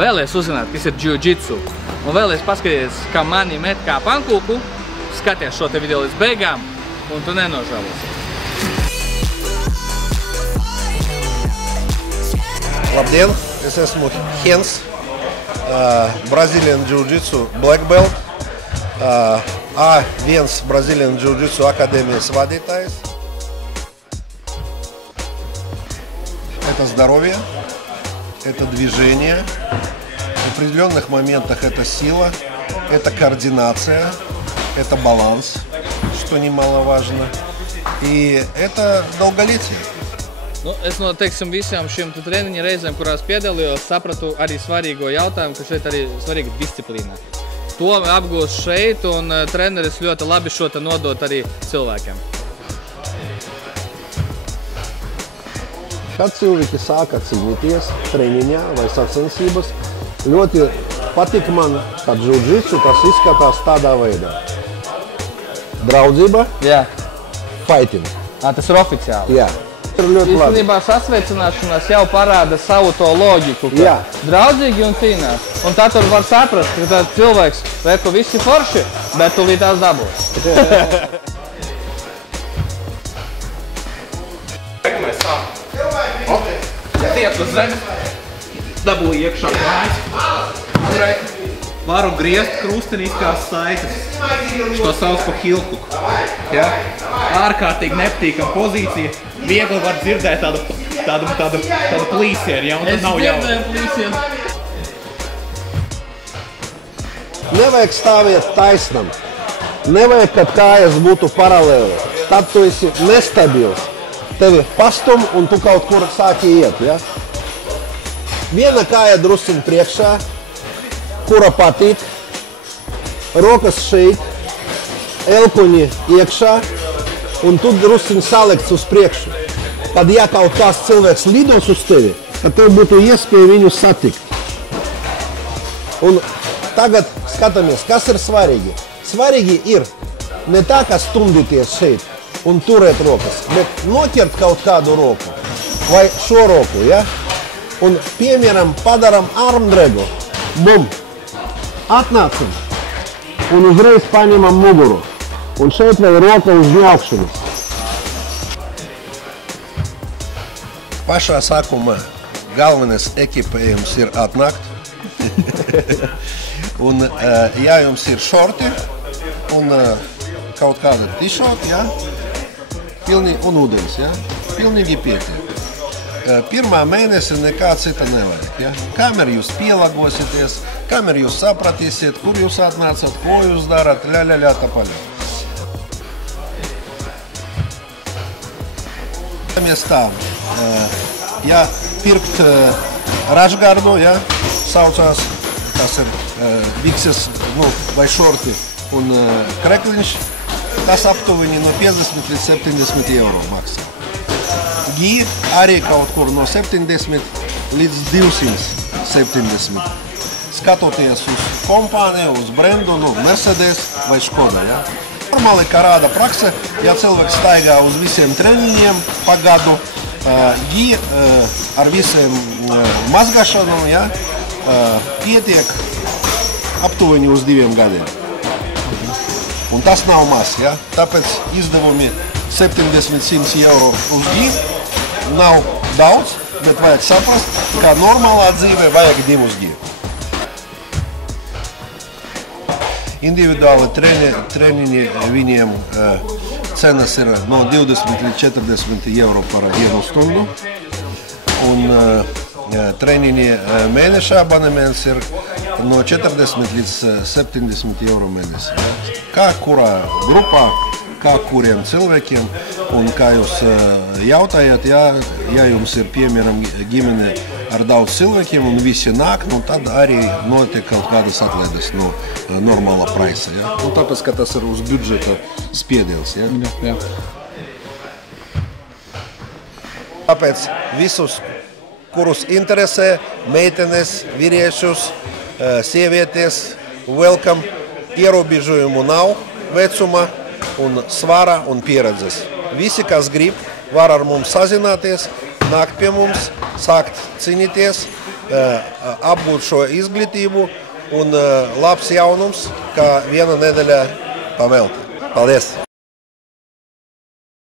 vēlies uzzināt, kas ir jiu-jitsu, un vēlies paskatīties, kā mani met kā pankūku, skaties šo te video līdz beigām, un tu nenožēlosi. Labdien, es esmu Hens, Brazilian Jiu-Jitsu Black Belt, A1 Brazilian Jiu-Jitsu академijas vadītājs. Это здоровье, это движение, в определенных моментах это сила, это координация, это баланс, что немаловажно, и это долголетие. Nu, es no, teiksim, visām šiem treniņa reizēm, kurās piedalījos, sapratu arī svarīgo jautājumu, ka šeit arī svarīga disciplīna. To apgūst šeit, un treneris ļoti labi šo te nodot arī cilvēkiem. Kad cilvēki sāka cīnīties treniņā vai sacensības, ļoti patīk man, ka jiu-jitsu tas izskatās tādā veidā. Draudzība, fighting. Tas ir oficiāli. Jā. Īstenībā sasveicināšanās jau parāda savu to loģiku, ka draudzīgi un cīnās. Un tā tur var saprast, ka tāds cilvēks, ka visi forši, bet tu līdz tās dabūs. Mēs sākam. Tiek uz zemes, dabūju iekšā kājas. Varu griezt krusteniskās saites. Šo sauc pa hilkuku. Ārkārtīgi nepatīkama pozīcija. Viegli var dzirdēt tādu plīsienu, ja, un tad nav jau. Es dzirdēju plīsienu. Nevajag stāvēt taisnam. Nevajag, kad kājas būtu paralēli. Tad tu esi nestabils. Tevi pastum un tu kaut kur sāki iet, ja? Viena kāja drusciņ priekšā, kura patīk, rokas šeit, elkuņi iekšā, un tu drusciņ salikts uz priekšu. Tad, ja kaut kāds cilvēks lidos uz tevi, tad tev būtu iespēja viņu satikt. Un tagad skatāmies, kas ir svarīgi. Svarīgi ir ne tā, ka stumdīties šeit un turēt rokas, bet noķert kaut kādu roku vai šo roku, ja? Un, piemēram, padaram armdregu. Bum! Atnācam un uzreiz paņemam muguru. Un šeit vēl roka uz ņaukšanas. Pašā sākumā galvenais ekipējums ir atnākt. Un, ja jums ir šorti un kaut kāda tišoti, ja? Un ūdens, ja? Pilnīgi pietiek. Pirmā mēnesi nekā cita nevajag. Ja? Kamēr jūs pielāgosieties, kamēr jūs sapratīsiet, kur jūs atnācat, ko jūs darat, tapaļā. Mēs tā, ja pirkt ražgardu, ja, saucās, tas ir vikses, vai šorti un krekliņš, tas aptuveni no 50 līdz 70 eiro maksā. Gi arī kaut kur no 70 līdz 270. Skatoties uz kompāniju, uz brendu, Mercedes vai Škoda. Ja? Normāli, kā rāda prakse, ja cilvēks staigā uz visiem treniņiem pa gadu, gi ar visiem mazgašanu, ja, pietiek aptuveni uz 2 gadiem. Un tas nav maz, ja? Tāpēc izdevumi 70-100 eiro uz gi nav daudz, bet vajag saprast, ka normālā dzīvē vajag 2 gi. Individuāli treniņi viņiem cenas ir no 20 līdz 40 eiro par 1 stundu. Un treniņi mēneša abonements ir no 40 līdz 70 eiro mēnesi. Kā kurā grupā, kā kuriem cilvēkiem, un kā jūs jautājat, ja jums ir, piemēram, ģimene ar daudz cilvēkiem un visi nāk, tad arī notiek kaut kādas atlaides no normāla praisa. Ja? Tāpēc, ka tas ir uz budžeta spiediens. Ja? Jā. Tāpēc visus, kurus interesē, meitenes, vīriešus, sievietes, welcome, ierobežojumu nav vecuma un svara un pieredzes. Visi, kas grib, var ar mums sazināties, nākt pie mums, sākt cīnīties apgūt šo izglītību un labs jaunums, kā viena nedēļa pavelti. Paldies!